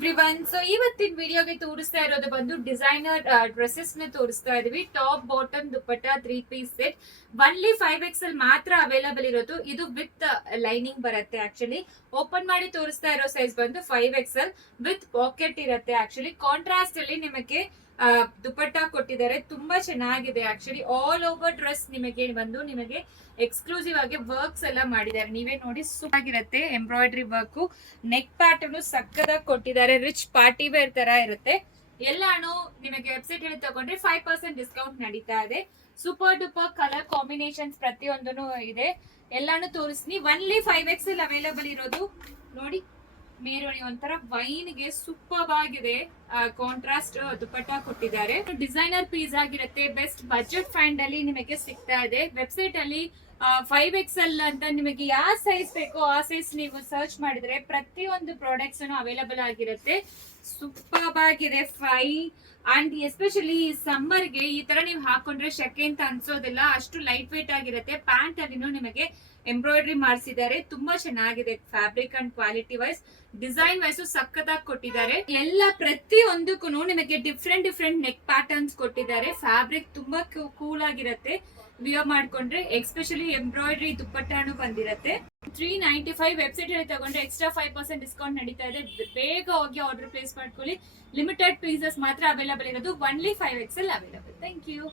Everyone. So ಇವತ್ತಿನ ವಿಡಿಯೋಗೆ ತೋರಿಸ್ತಾ ಇರೋದು ಬಂದು ಡಿಸೈನರ್ ಡ್ರೆಸ್ಸಸ್ ನ ತೋರಿಸ್ತಾ ಇದೀವಿ. ಟಾಪ್ ಬಾಟಮ್ ದುಪ್ಪಟ್ಟ 3-piece ಸೆಟ್ ಒನ್ಲಿ 5XL ಮಾತ್ರ ಅವೈಲಬಲ್ ಇರೋದು. ಇದು ವಿತ್ ಲೈನಿಂಗ್ ಬರುತ್ತೆ. ಆಕ್ಚುಲಿ ಓಪನ್ ಮಾಡಿ ತೋರಿಸ್ತಾ ಇರೋ ಸೈಜ್ ಬಂದು 5XL ವಿತ್ ಪಾಕೆಟ್ ಇರುತ್ತೆ. ಆಕ್ಚುಲಿ ಕಾಂಟ್ರಾಸ್ಟ್ ಅಲ್ಲಿ ನಿಮಗೆ ದುಪ್ಪಟ್ಟ ಕೊಟ್ಟಿದ್ದಾರೆ. ತುಂಬಾ ಚೆನ್ನಾಗಿದೆ. ಆಕ್ಚುಲಿ ಆಲ್ ಓವರ್ ಡ್ರೆಸ್ ನಿಮಗೆ ಎಕ್ಸ್ಕ್ಲೂಸಿವ್ ಆಗಿ ವರ್ಕ್ಸ್ ಎಲ್ಲ ಮಾಡಿದ್ದಾರೆ. ನೀವೇ ನೋಡಿ, ಸೂಪರ್ ಆಗಿರುತ್ತೆ. ಎಂಬ್ರಾಯ್ಡ್ರಿ ವರ್ಕ್, ನೆಕ್ ಪ್ಯಾಟರ್ನ್ ಸಕ್ಕದಾಗಿ ಕೊಟ್ಟಿದ್ದಾರೆ. ರಿಚ್ ಪಾರ್ಟಿ ವೇರ್ ತರ ಇರುತ್ತೆ. ಎಲ್ಲಾನು ನಿಮಗೆ ವೆಬ್ಸೈಟ್ ಅಲ್ಲಿ ತಗೊಂಡ್ರೆ 5% ಡಿಸ್ಕೌಂಟ್ ನಡೀತಾ ಇದೆ. ಸೂಪರ್ ಡೂಪರ್ ಕಲರ್ ಕಾಂಬಿನೇಷನ್ಸ್ ಪ್ರತಿಯೊಂದೂ ಇದೆ. ಎಲ್ಲಾನು ತೋರಿಸ್ತೀನಿ. ಒನ್ಲಿ 5XL ಅವೈಲಬಲ್ ಇರೋದು. ನೋಡಿ, ಮೇರೋಣಿ ಒಂಥರ ವೈನ್ ಗೆ ಸೂಪರ್ ಆಗಿದೆ. ಕಾಂಟ್ರಾಸ್ಟ್ ದುಪ್ಪಟ್ಟ ಕೊಟ್ಟಿದ್ದಾರೆ. ಡಿಸೈನರ್ ಪೀಸ್ ಆಗಿರುತ್ತೆ. ಬೆಸ್ಟ್ ಬಜೆಟ್ ಫ್ರೆಂಡ್ ಅಲ್ಲಿ ನಿಮಗೆ ಸಿಗ್ತಾ ಇದೆ. ವೆಬ್ಸೈಟ್ ಅಲ್ಲಿ 5XL ಅಂತ ನಿಮಗೆ ಯಾವ ಸೈಜ್ ಬೇಕೋ ಆ ಸೈಜ್ ನೀವು ಸರ್ಚ್ ಮಾಡಿದ್ರೆ ಪ್ರತಿಯೊಂದು ಪ್ರಾಡಕ್ಟ್ಸ್ ಅವೈಲಬಲ್ ಆಗಿರುತ್ತೆ. ಸೂಪರ್ ಆಗಿದೆ. ಅಂಡ್ ಎಸ್ಪೆಷಲಿ ಸಮ್ಮರ್ ಗೆ ಈ ತರ ನೀವು ಹಾಕೊಂಡ್ರೆ ಶೆಕೆ ಅಂತ ಅನ್ಸೋದಿಲ್ಲ. ಅಷ್ಟು ಲೈಟ್ ವೇಟ್ ಆಗಿರುತ್ತೆ. ಪ್ಯಾಂಟ್ ಅಲ್ಲಿನೂ ನಿಮಗೆ ಎಂಬ್ರಾಯ್ಡ್ರಿ ಮಾಡಿಸಿದ್ದಾರೆ. ತುಂಬಾ ಚೆನ್ನಾಗಿದೆ. Fabric and quality wise, design wise ಸಖತ್ತಾಗಿ ಕೊಟ್ಟಿದ್ದಾರೆ. ಎಲ್ಲ ಪ್ರತಿಯೊಂದಕ್ಕೂ ನಿಮಗೆ ಡಿಫ್ರೆಂಟ್ ನೆಕ್ ಪ್ಯಾಟರ್ನ್ಸ್ ಕೊಟ್ಟಿದ್ದಾರೆ. ಫ್ಯಾಬ್ರಿಕ್ ತುಂಬಾ ಕೂಲ್ ಆಗಿರುತ್ತೆ. ವಿಯರ್ ಮಾಡ್ಕೊಂಡ್ರೆ ಎಸ್ಪೆಷಲಿ ಎಂಬ್ರಾಯ್ಡ್ರಿ ದುಪ್ಪಟ್ಟಾನು ಬಂದಿರುತ್ತೆ. 395 ವೆಬ್ಸೈಟ್ ಅಲ್ಲಿ ತಗೊಂಡ್ರೆ ಎಕ್ಸ್ಟ್ರಾ 5% ಡಿಸ್ಕೌಂಟ್ ನಡೀತಾ ಇದೆ. ಬೇಗ ಹೋಗಿ ಆರ್ಡರ್ ಪ್ಲೇಸ್ ಮಾಡ್ಕೊಳ್ಳಿ. ಲಿಮಿಟೆಡ್ ಪೀಸಸ್ ಮಾತ್ರ ಅವೈಲಬಲ್ ಇರೋದು. Only 5XL available. Thank you.